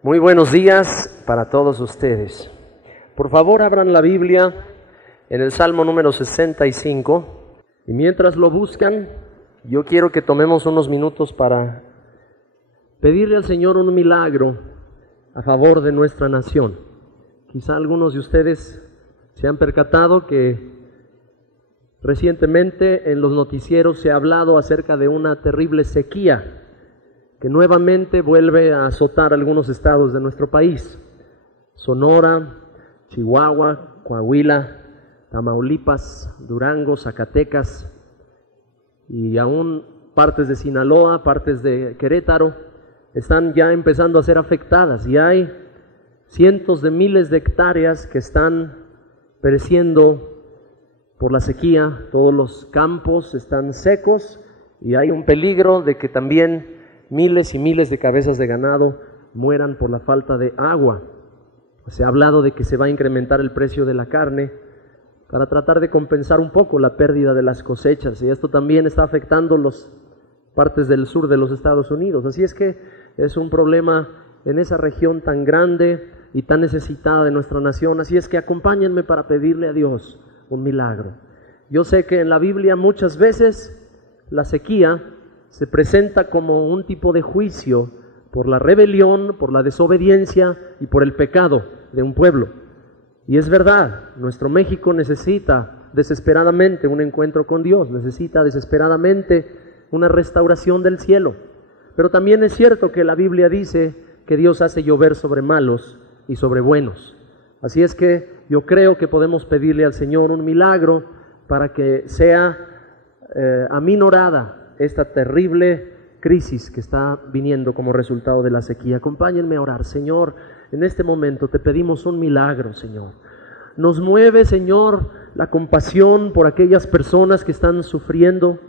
Muy buenos días para todos ustedes. Por favor, abran la Biblia en el Salmo número 65. Y mientras lo buscan, yo quiero que tomemos unos minutos para pedirle al Señor un milagro a favor de nuestra nación. Quizá algunos de ustedes se han percatado que recientemente en los noticieros se ha hablado acerca de una terrible sequía que nuevamente vuelve a azotar algunos estados de nuestro país. Sonora, Chihuahua, Coahuila, Tamaulipas, Durango, Zacatecas y aún partes de Sinaloa, partes de Querétaro, están ya empezando a ser afectadas y hay cientos de miles de hectáreas que están pereciendo por la sequía. Todos los campos están secos y hay un peligro de que también miles y miles de cabezas de ganado mueran por la falta de agua. Se ha hablado de que se va a incrementar el precio de la carne para tratar de compensar un poco la pérdida de las cosechas, y esto también está afectando las partes del sur de los Estados Unidos. Así es que es un problema en esa región tan grande y tan necesitada de nuestra nación. Así es que acompáñenme para pedirle a Dios un milagro. Yo sé que en la Biblia muchas veces la sequía se presenta como un tipo de juicio por la rebelión, por la desobediencia y por el pecado de un pueblo. Y es verdad, nuestro México necesita desesperadamente un encuentro con Dios, necesita desesperadamente una restauración del cielo. Pero también es cierto que la Biblia dice que Dios hace llover sobre malos y sobre buenos. Así es que yo creo que podemos pedirle al Señor un milagro para que sea aminorada esta terrible crisis que está viniendo como resultado de la sequía. Acompáñenme a orar. Señor, en este momento te pedimos un milagro, Señor. Nos mueve, Señor, la compasión por aquellas personas que están sufriendo,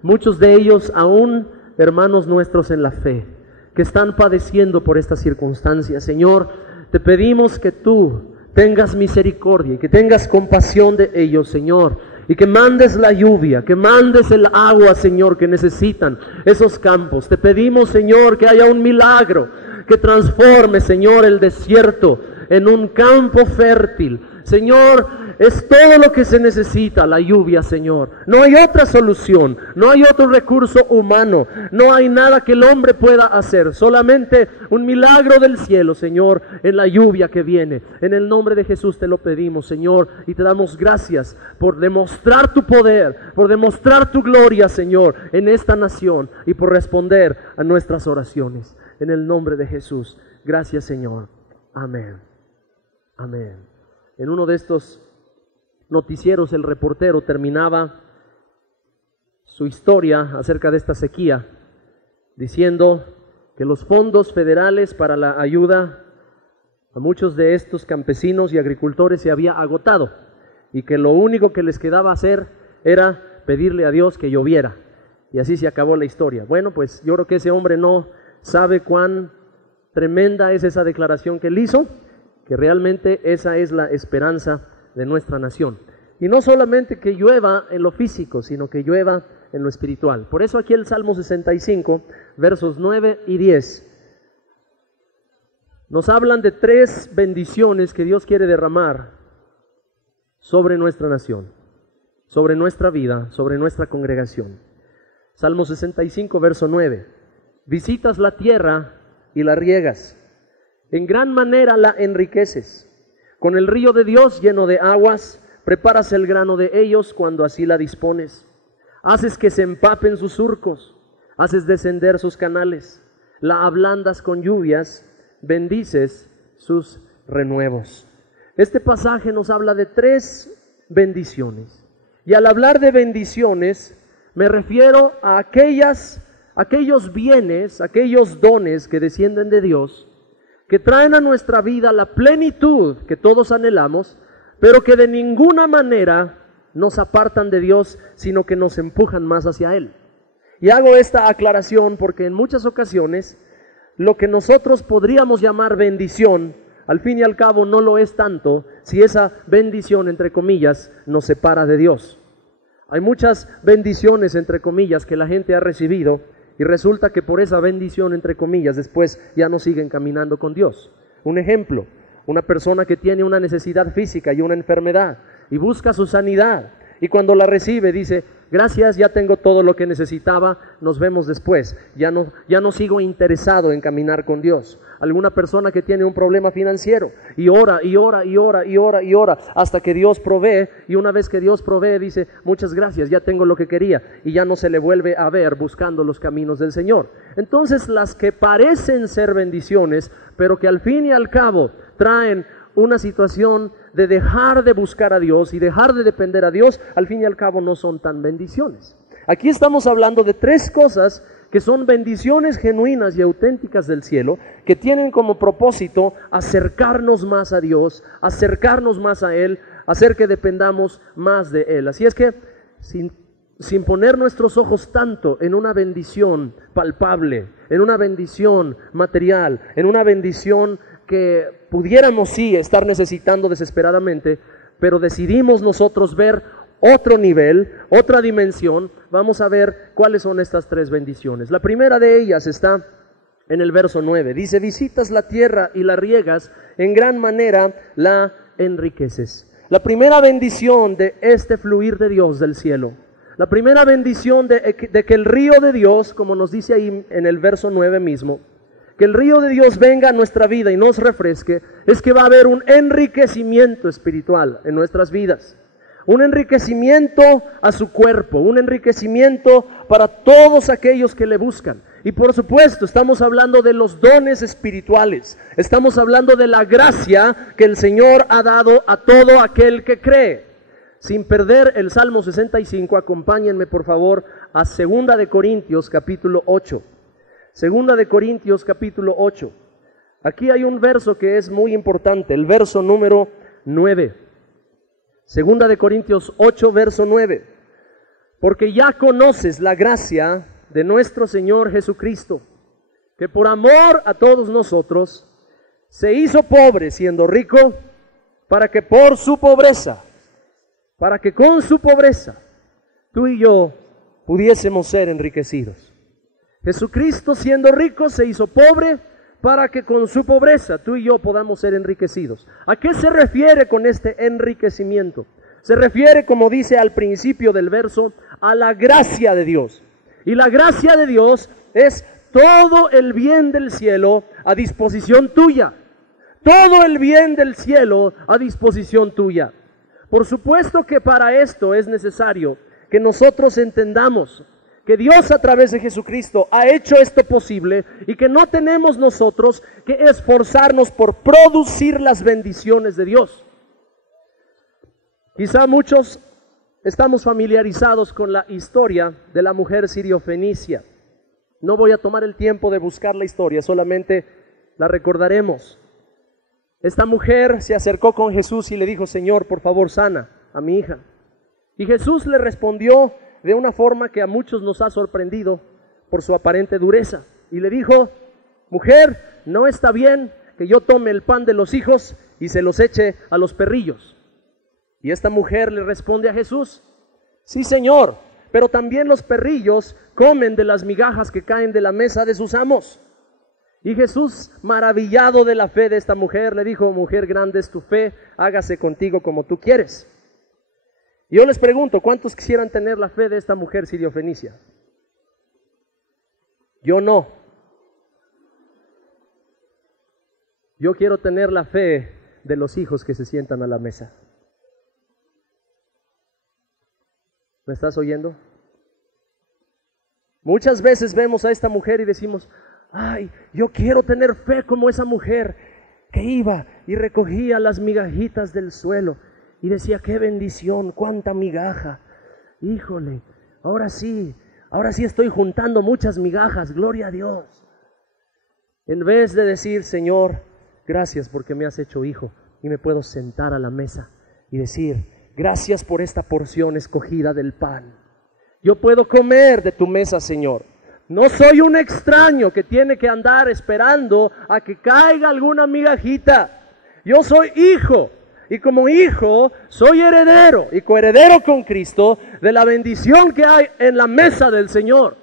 muchos de ellos aún hermanos nuestros en la fe, que están padeciendo por estas circunstancias. Señor, te pedimos que tú tengas misericordia y que tengas compasión de ellos, Señor, y que mandes la lluvia, que mandes el agua, Señor, que necesitan esos campos. Te pedimos, Señor, que haya un milagro, que transforme, Señor, el desierto en un campo fértil. Señor, es todo lo que se necesita, la lluvia, Señor. No hay otra solución, no hay otro recurso humano, no hay nada que el hombre pueda hacer, solamente un milagro del cielo, Señor, en la lluvia que viene. En el nombre de Jesús te lo pedimos, Señor, y te damos gracias por demostrar tu poder, por demostrar tu gloria, Señor, en esta nación y por responder a nuestras oraciones. En el nombre de Jesús, gracias, Señor. Amén. Amén. En uno de estos noticieros el reportero terminaba su historia acerca de esta sequía diciendo que los fondos federales para la ayuda a muchos de estos campesinos y agricultores se había agotado y que lo único que les quedaba hacer era pedirle a Dios que lloviera, y así se acabó la historia. Bueno, pues yo creo que ese hombre no sabe cuán tremenda es esa declaración que él hizo, que realmente esa es la esperanza de nuestra nación. Y no solamente que llueva en lo físico, sino que llueva en lo espiritual. Por eso aquí el Salmo 65, versos 9 y 10, nos hablan de 3 bendiciones que Dios quiere derramar sobre nuestra nación, sobre nuestra vida, sobre nuestra congregación. Salmo 65, verso 9. Visitas la tierra y la riegas, en gran manera la enriqueces. Con el río de Dios lleno de aguas, preparas el grano de ellos cuando así la dispones. Haces que se empapen sus surcos, haces descender sus canales, la ablandas con lluvias, bendices sus renuevos. Este pasaje nos habla de 3 bendiciones. Y al hablar de bendiciones, me refiero a aquellos bienes, aquellos dones que descienden de Dios, que traen a nuestra vida la plenitud que todos anhelamos, pero que de ninguna manera nos apartan de Dios, sino que nos empujan más hacia Él. Y hago esta aclaración porque en muchas ocasiones lo que nosotros podríamos llamar bendición, al fin y al cabo no lo es tanto si esa bendición, entre comillas, nos separa de Dios. Hay muchas bendiciones, entre comillas, que la gente ha recibido y resulta que por esa bendición, entre comillas, después ya no siguen caminando con Dios. Un ejemplo, una persona que tiene una necesidad física y una enfermedad y busca su sanidad, y cuando la recibe dice, gracias, ya tengo todo lo que necesitaba, nos vemos después, ya no sigo interesado en caminar con Dios. Alguna persona que tiene un problema financiero y ora, y ora, y ora, y ora, y ora, hasta que Dios provee, y una vez que Dios provee dice, muchas gracias, ya tengo lo que quería, y ya no se le vuelve a ver buscando los caminos del Señor. Entonces las que parecen ser bendiciones, pero que al fin y al cabo traen una situación de dejar de buscar a Dios y dejar de depender a Dios, al fin y al cabo no son tan bendiciones. Aquí estamos hablando de tres cosas que son bendiciones genuinas y auténticas del cielo, que tienen como propósito acercarnos más a Dios, acercarnos más a Él, hacer que dependamos más de Él. Así es que sin poner nuestros ojos tanto en una bendición palpable, en una bendición material, en una bendición que pudiéramos sí estar necesitando desesperadamente, pero decidimos nosotros ver otro nivel, otra dimensión. Vamos a ver cuáles son estas tres bendiciones. La primera de ellas está en el verso 9. Dice, visitas la tierra y la riegas, en gran manera la enriqueces. La primera bendición de este fluir de Dios del cielo, la primera bendición de que el río de Dios, como nos dice ahí en el verso 9 mismo, que el río de Dios venga a nuestra vida y nos refresque, es que va a haber un enriquecimiento espiritual en nuestras vidas. Un enriquecimiento a su cuerpo, un enriquecimiento para todos aquellos que le buscan. Y por supuesto, estamos hablando de los dones espirituales. Estamos hablando de la gracia que el Señor ha dado a todo aquel que cree. Sin perder el Salmo 65, acompáñenme por favor a 2 de Corintios capítulo 8. 2 de Corintios capítulo 8. Aquí hay un verso que es muy importante, el verso número 9. 2 de Corintios 8, verso 9. Porque ya conoces la gracia de nuestro Señor Jesucristo, que por amor a todos nosotros se hizo pobre siendo rico, para que por su pobreza, para que con su pobreza, tú y yo pudiésemos ser enriquecidos. Jesucristo siendo rico se hizo pobre para que con su pobreza tú y yo podamos ser enriquecidos. ¿A qué se refiere con este enriquecimiento? Se refiere, como dice al principio del verso, a la gracia de Dios. Y la gracia de Dios es todo el bien del cielo a disposición tuya. Todo el bien del cielo a disposición tuya. Por supuesto que para esto es necesario que nosotros entendamos que Dios a través de Jesucristo ha hecho esto posible y que no tenemos nosotros que esforzarnos por producir las bendiciones de Dios. Quizá muchos estamos familiarizados con la historia de la mujer sirio-fenicia. No voy a tomar el tiempo de buscar la historia, solamente la recordaremos. Esta mujer se acercó con Jesús y le dijo, Señor, por favor, sana a mi hija. Y Jesús le respondió de una forma que a muchos nos ha sorprendido por su aparente dureza. Y le dijo, mujer, no está bien que yo tome el pan de los hijos y se los eche a los perrillos. Y esta mujer le responde a Jesús, sí, Señor, pero también los perrillos comen de las migajas que caen de la mesa de sus amos. Y Jesús, maravillado de la fe de esta mujer, le dijo, mujer, grande es tu fe, hágase contigo como tú quieres. Y yo les pregunto, ¿cuántos quisieran tener la fe de esta mujer sirio-fenicia? Yo no. Yo quiero tener la fe de los hijos que se sientan a la mesa. ¿Me estás oyendo? Muchas veces vemos a esta mujer y decimos, ay, yo quiero tener fe como esa mujer que iba y recogía las migajitas del suelo y decía, qué bendición, cuánta migaja. Híjole, ahora sí estoy juntando muchas migajas, gloria a Dios. En vez de decir, Señor, gracias porque me has hecho hijo y me puedo sentar a la mesa y decir, gracias por esta porción escogida del pan. Yo puedo comer de tu mesa, Señor. No soy un extraño que tiene que andar esperando a que caiga alguna migajita. Yo soy hijo. Y como hijo, soy heredero y coheredero con Cristo de la bendición que hay en la mesa del Señor.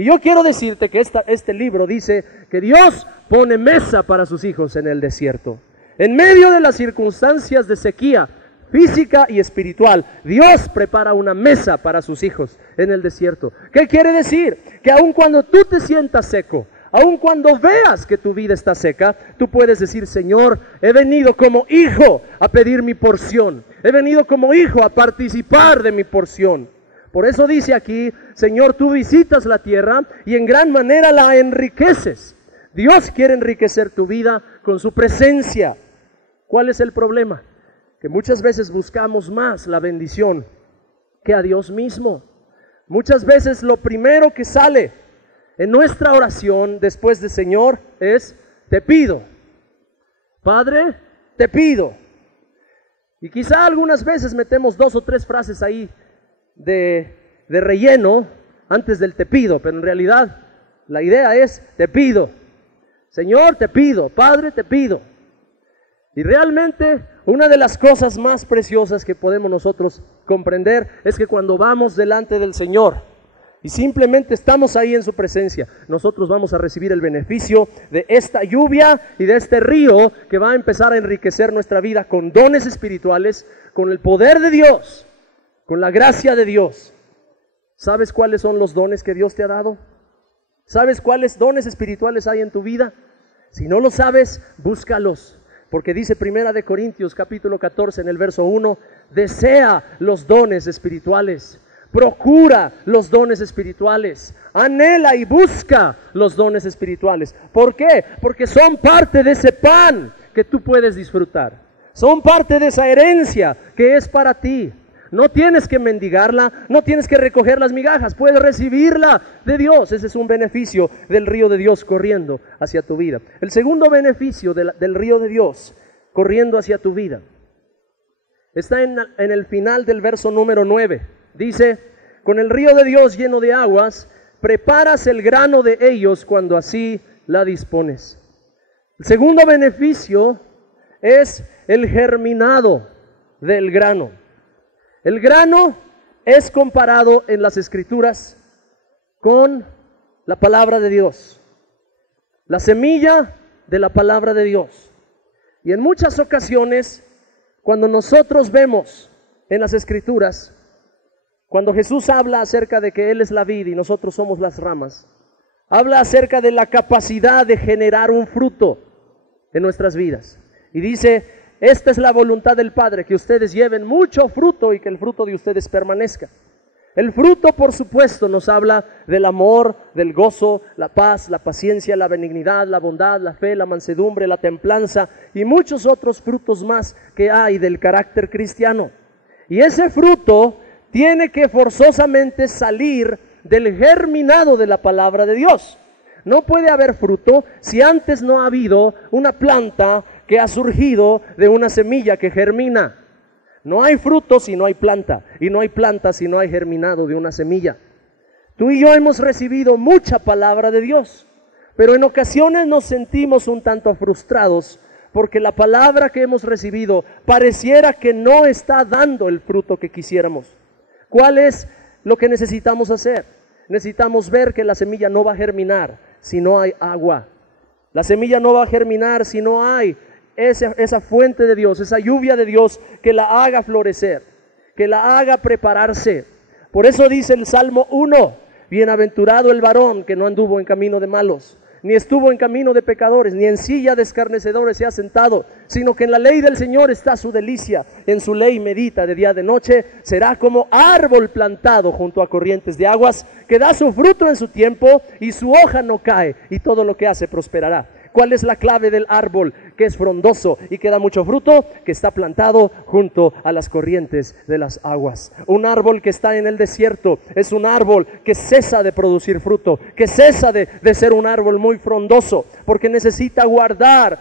Y yo quiero decirte que este libro dice que Dios pone mesa para sus hijos en el desierto. En medio de las circunstancias de sequía física y espiritual, Dios prepara una mesa para sus hijos en el desierto. ¿Qué quiere decir? Que aun cuando tú te sientas seco, aun cuando veas que tu vida está seca, tú puedes decir: Señor, he venido como hijo a pedir mi porción. He venido como hijo a participar de mi porción. Por eso dice aquí: Señor, tú visitas la tierra y en gran manera la enriqueces. Dios quiere enriquecer tu vida con su presencia. ¿Cuál es el problema? Que muchas veces buscamos más la bendición que a Dios mismo. Muchas veces lo primero que sale en nuestra oración después de Señor es: te pido. Padre, te pido. Y quizá algunas veces metemos 2 o 3 frases ahí de relleno antes del te pido, pero en realidad la idea es: te pido. Señor, te pido. Padre, te pido. Y realmente una de las cosas más preciosas que podemos nosotros comprender es que cuando vamos delante del Señor y simplemente estamos ahí en su presencia, nosotros vamos a recibir el beneficio de esta lluvia y de este río que va a empezar a enriquecer nuestra vida con dones espirituales, con el poder de Dios, con la gracia de Dios. ¿Sabes cuáles son los dones que Dios te ha dado? ¿Sabes cuáles dones espirituales hay en tu vida? Si no lo sabes, búscalos. Porque dice 1 de Corintios capítulo 14 en el verso 1, desea los dones espirituales, procura los dones espirituales, anhela y busca los dones espirituales. ¿Por qué? Porque son parte de ese pan que tú puedes disfrutar. Son parte de esa herencia que es para ti. No tienes que mendigarla, no tienes que recoger las migajas, puedes recibirla de Dios. Ese es un beneficio del río de Dios corriendo hacia tu vida. El segundo beneficio del río de Dios corriendo hacia tu vida está en el final del verso número 9. Dice: con el río de Dios lleno de aguas, preparas el grano de ellos cuando así la dispones. El segundo beneficio es el germinado del grano. El grano es comparado en las Escrituras con la palabra de Dios, la semilla de la palabra de Dios. Y en muchas ocasiones, cuando nosotros vemos en las Escrituras, cuando Jesús habla acerca de que Él es la vid y nosotros somos las ramas, habla acerca de la capacidad de generar un fruto en nuestras vidas. Y dice: esta es la voluntad del Padre, que ustedes lleven mucho fruto y que el fruto de ustedes permanezca. El fruto, por supuesto, nos habla del amor, del gozo, la paz, la paciencia, la benignidad, la bondad, la fe, la mansedumbre, la templanza y muchos otros frutos más que hay del carácter cristiano. Y ese fruto tiene que forzosamente salir del germinado de la palabra de Dios. No puede haber fruto si antes no ha habido una planta que ha surgido de una semilla que germina. No hay fruto si no hay planta, y no hay planta si no hay germinado de una semilla. Tú y yo hemos recibido mucha palabra de Dios, pero en ocasiones nos sentimos un tanto frustrados porque la palabra que hemos recibido pareciera que no está dando el fruto que quisiéramos. ¿Cuál es lo que necesitamos hacer? Necesitamos ver que la semilla no va a germinar si no hay agua. La semilla no va a germinar si no hay esa fuente de Dios, esa lluvia de Dios que la haga florecer, que la haga prepararse. Por eso dice el Salmo 1, bienaventurado el varón que no anduvo en camino de malos, ni estuvo en camino de pecadores, ni en silla de escarnecedores se ha sentado, sino que en la ley del Señor está su delicia, en su ley medita de día y de noche. Será como árbol plantado junto a corrientes de aguas, que da su fruto en su tiempo y su hoja no cae, y todo lo que hace prosperará. ¿Cuál es la clave del árbol que es frondoso y que da mucho fruto? Que está plantado junto a las corrientes de las aguas. Un árbol que está en el desierto es un árbol que cesa de producir fruto, que cesa de ser un árbol muy frondoso, porque necesita guardar